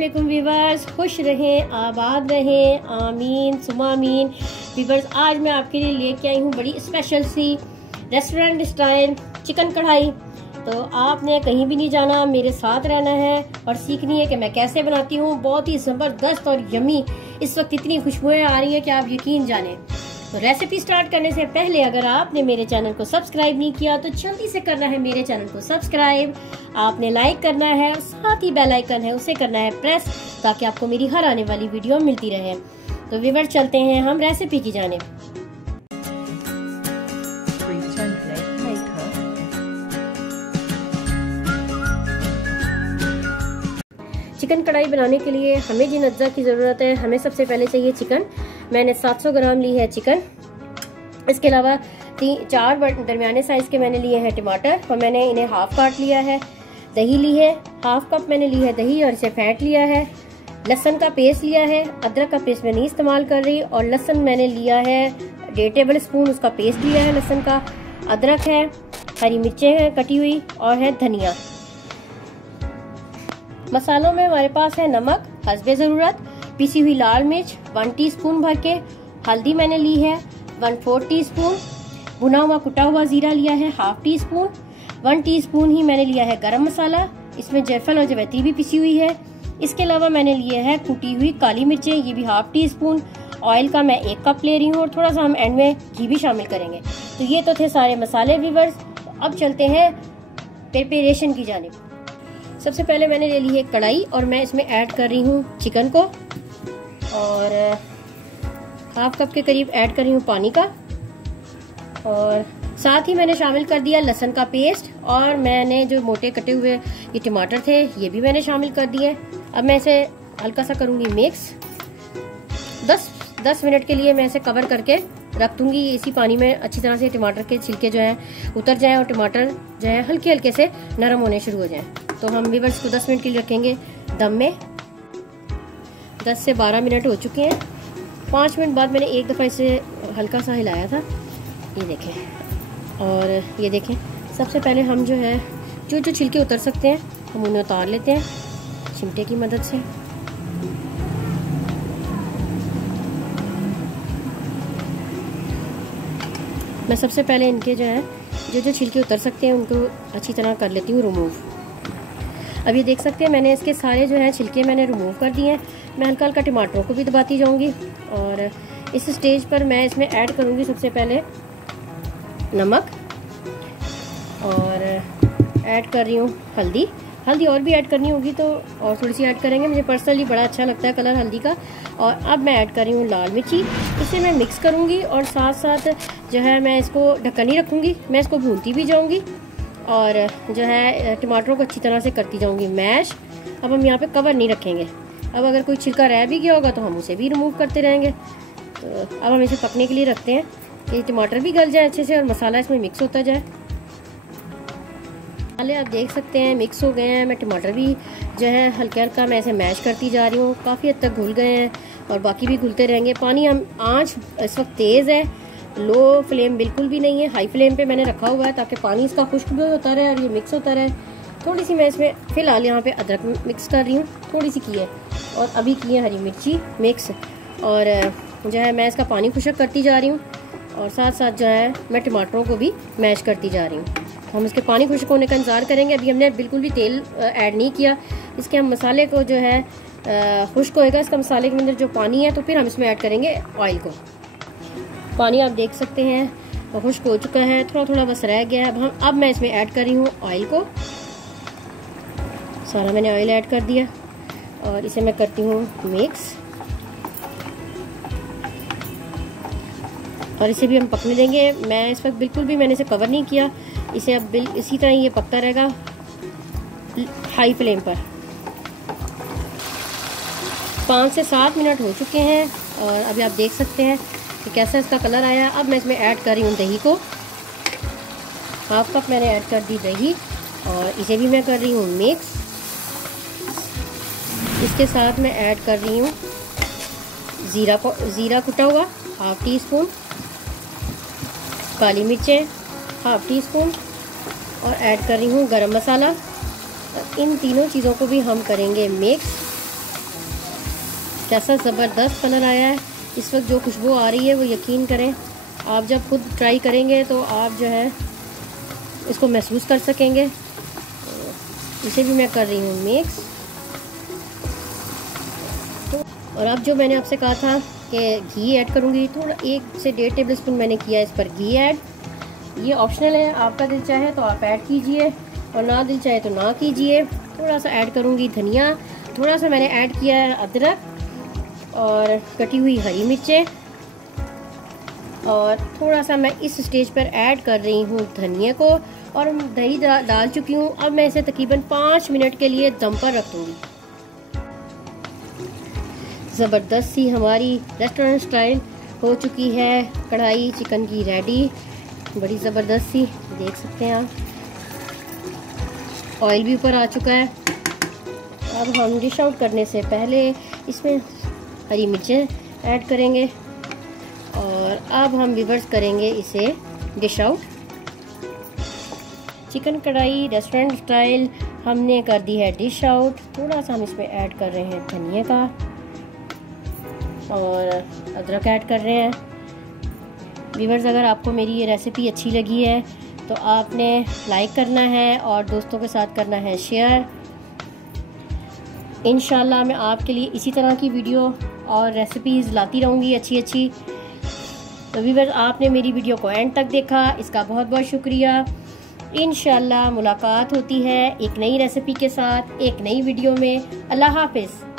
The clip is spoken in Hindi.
वालेकुम व्यूवर्स, खुश रहें, आबाद रहें, आमीन सुमा आमीन। व्यूवर्स, आज मैं आपके लिए लेके आई हूँ बड़ी स्पेशल सी रेस्टोरेंट स्टाइल चिकन कढ़ाई। तो आपने कहीं भी नहीं जाना, मेरे साथ रहना है और सीखनी है कि मैं कैसे बनाती हूँ। बहुत ही ज़बरदस्त और यमी, इस वक्त इतनी खुशबुएं आ रही है कि आप यकीन जाने। तो रेसिपी स्टार्ट करने से पहले अगर आपने मेरे चैनल को सब्सक्राइब नहीं किया तो जल्दी से करना है मेरे चैनल को सब्सक्राइब। आपने लाइक करना है और साथ ही बेल आइकन है उसे करना है प्रेस, ताकि आपको मेरी हर आने वाली वीडियो मिलती रहे। तो व्यूअर्स, चलते हैं हम रेसिपी की जानिब। चिकन कढ़ाई बनाने के लिए हमें जिन अज्जा की ज़रूरत है, हमें सबसे पहले चाहिए चिकन। मैंने 700 ग्राम ली है चिकन। इसके अलावा 4 दरमियाने साइज़ के मैंने लिए हैं टमाटर और मैंने इन्हें हाफ काट लिया है। दही ली है, हाफ कप मैंने ली है दही और इसे फेंट लिया है। लहसुन का पेस्ट लिया है, अदरक का पेस्ट मैं नहीं इस्तेमाल कर रही। और लहसुन मैंने लिया है 1.5 टेबल स्पून, उसका पेस्ट लिया है लहसुन का। अदरक है, हरी मिर्चें हैं कटी हुई और है धनिया। मसालों में हमारे पास है नमक हस्बे ज़रूरत, पिसी हुई लाल मिर्च 1 टीस्पून भर के, हल्दी मैंने ली है 1/4 टीस्पून, भुना हुआ कुटा हुआ जीरा लिया है ½ टीस्पून, 1 टीस्पून ही मैंने लिया है गरम मसाला, इसमें जायफल और जवैत्री भी पिसी हुई है। इसके अलावा मैंने लिए है कुटी हुई काली मिर्चें, ये भी ½ टीस्पून। ऑयल का मैं 1 कप ले रही हूँ और थोड़ा सा हम एंड में घी भी शामिल करेंगे। तो ये तो थे सारे मसाले व्यूअर्स। अब चलते हैं प्रिपरेशन की जानिब। सबसे पहले मैंने ले ली है कढ़ाई और मैं इसमें ऐड कर रही हूँ चिकन को और ½ कप के करीब ऐड कर रही हूँ पानी का। और साथ ही मैंने शामिल कर दिया लहसुन का पेस्ट और मैंने जो मोटे कटे हुए ये टमाटर थे ये भी मैंने शामिल कर दिए। अब मैं इसे हल्का सा करूँगी मिक्स। 10 मिनट के लिए मैं इसे कवर करके रख दूंगी इसी पानी में। अच्छी तरह से टमाटर के छिलके जो हैं उतर जाएं और टमाटर जो है हल्के हल्के से नरम होने शुरू हो जाएं। तो हम व्यूअर्स को 10 मिनट के लिए रखेंगे दम में। 10 से 12 मिनट हो चुके हैं। 5 मिनट बाद मैंने एक दफ़ा इसे हल्का सा हिलाया था, ये देखें। और ये देखें, सबसे पहले हम जो है जो छिलके उतर सकते हैं हम उन्हें उतार लेते हैं चिमटे की मदद से। मैं सबसे पहले इनके जो है जो छिलके उतर सकते हैं उनको अच्छी तरह कर लेती हूँ रिमूव। अब ये देख सकते हैं मैंने इसके सारे जो है छिलके मैंने रिमूव कर दिए हैं। मैं हल्का हल्का टमाटरों को भी दबाती जाऊंगी और इस स्टेज पर मैं इसमें ऐड करूंगी सबसे पहले नमक और ऐड कर रही हूँ हल्दी। हल्दी और भी ऐड करनी होगी तो और थोड़ी सी ऐड करेंगे, मुझे पर्सनली बड़ा अच्छा लगता है कलर हल्दी का। और अब मैं ऐड कर रही हूँ लाल मिर्ची, इसे मैं मिक्स करूँगी और साथ साथ जो है मैं इसको ढक्कन ही रखूँगी। मैं इसको भूनती भी जाऊँगी और जो है टमाटरों को अच्छी तरह से करती जाऊँगी मैश। अब हम यहाँ पे कवर नहीं रखेंगे। अब अगर कोई छिलका रह भी गया होगा तो हम उसे भी रिमूव करते रहेंगे। तो अब हम इसे पकने के लिए रखते हैं कि टमाटर भी गल जाए अच्छे से और मसाला इसमें मिक्स होता जाए। मसाले आप देख सकते हैं मिक्स हो गए हैं। मैं टमाटर भी जो है हल्का हल्का मैं इसे मैश करती जा रही हूँ। काफ़ी हद तक घुल गए हैं और बाकी भी घुलते रहेंगे। पानी हम आँच इस वक्त तेज़ है, लो फ्लेम बिल्कुल भी नहीं है, हाई फ्लेम पे मैंने रखा हुआ है ताकि पानी इसका खुश्क भी होता रहे और ये मिक्स होता रहे। थोड़ी सी मैं इसमें फ़िलहाल यहाँ पे अदरक मिक्स कर रही हूँ, थोड़ी सी की है, और अभी की है हरी मिर्ची मिक्स। और जो है मैं इसका पानी खुश्क करती जा रही हूँ और साथ साथ जो है मैं टमाटरों को भी मैश करती जा रही हूँ। हम इसके पानी खुश्क होने का इंतज़ार करेंगे। अभी हमने बिल्कुल भी तेल ऐड नहीं किया। इसके हम मसाले को जो है खुश्क होएगा इसका मसाले के अंदर जो पानी है, तो फिर हम इसमें ऐड करेंगे ऑयल को। पानी आप देख सकते हैं खुश्क हो चुका है, थोड़ा थोड़ा बस रह गया है। अब मैं इसमें ऐड कर रही हूँ ऑयल को। सारा मैंने ऑयल ऐड कर दिया और इसे मैं करती हूँ मिक्स और इसे भी हम पकने देंगे। मैं इस वक्त बिल्कुल भी मैंने इसे कवर नहीं किया। इसे अब इसी तरह ये पकता रहेगा हाई फ्लेम पर। 5 से 7 मिनट हो चुके हैं और अभी आप देख सकते हैं कि कैसा इसका कलर आया। अब मैं इसमें ऐड कर रही हूँ दही को। ½ कप मैंने ऐड कर दी दही और इसे भी मैं कर रही हूँ मिक्स। इसके साथ मैं ऐड कर रही हूँ ज़ीरा कुटा हुआ ½ टीस्पून, काली मिर्चें ½ टीस्पून और ऐड कर रही हूँ गरम मसाला। इन तीनों चीज़ों को भी हम करेंगे मिक्स। कैसा ज़बरदस्त कलर आया है। इस वक्त जो खुशबू आ रही है वो यकीन करें, आप जब खुद ट्राई करेंगे तो आप जो है इसको महसूस कर सकेंगे। इसे भी मैं कर रही हूँ मिक्स। और अब जो मैंने आपसे कहा था कि घी ऐड करूँगी, थोड़ा 1 से 1.5 टेबलस्पून मैंने किया इस पर घी ऐड। ये ऑप्शनल है, आपका दिल चाहे तो आप ऐड कीजिए और ना दिल चाहे तो ना कीजिए। थोड़ा सा ऐड करूँगी धनिया, थोड़ा सा मैंने ऐड किया है अदरक और कटी हुई हरी मिर्चें, और थोड़ा सा मैं इस स्टेज पर ऐड कर रही हूँ धनिया को। और दही डाल चुकी हूँ। अब मैं इसे तकरीबन 5 मिनट के लिए दम पर रख दूँगी। ज़बरदस्त सी हमारी रेस्टोरेंट स्टाइल हो चुकी है कढ़ाई चिकन की रेडी। बड़ी ज़बरदस्त सी, देख सकते हैं आप, ऑयल भी ऊपर आ चुका है। अब हम डिश आउट करने से पहले इसमें हरी मिर्चें ऐड करेंगे और अब हम रिवर्स करेंगे इसे डिश आउट। चिकन कढ़ाई रेस्टोरेंट स्टाइल हमने कर दी है डिश आउट। थोड़ा सा हम इसमें ऐड कर रहे हैं धनिया का और अदरक ऐड कर रहे हैं। व्यूअर्स, अगर आपको मेरी ये रेसिपी अच्छी लगी है तो आपने लाइक करना है और दोस्तों के साथ करना है शेयर। इंशाल्लाह मैं आपके लिए इसी तरह की वीडियो और रेसिपीज़ लाती रहूँगी अच्छी। तो व्यूअर्स, आपने मेरी वीडियो को एंड तक देखा, इसका बहुत बहुत शुक्रिया। इंशाल्लाह मुलाकात होती है एक नई रेसिपी के साथ, एक नई वीडियो में। अल्लाह हाफिज़।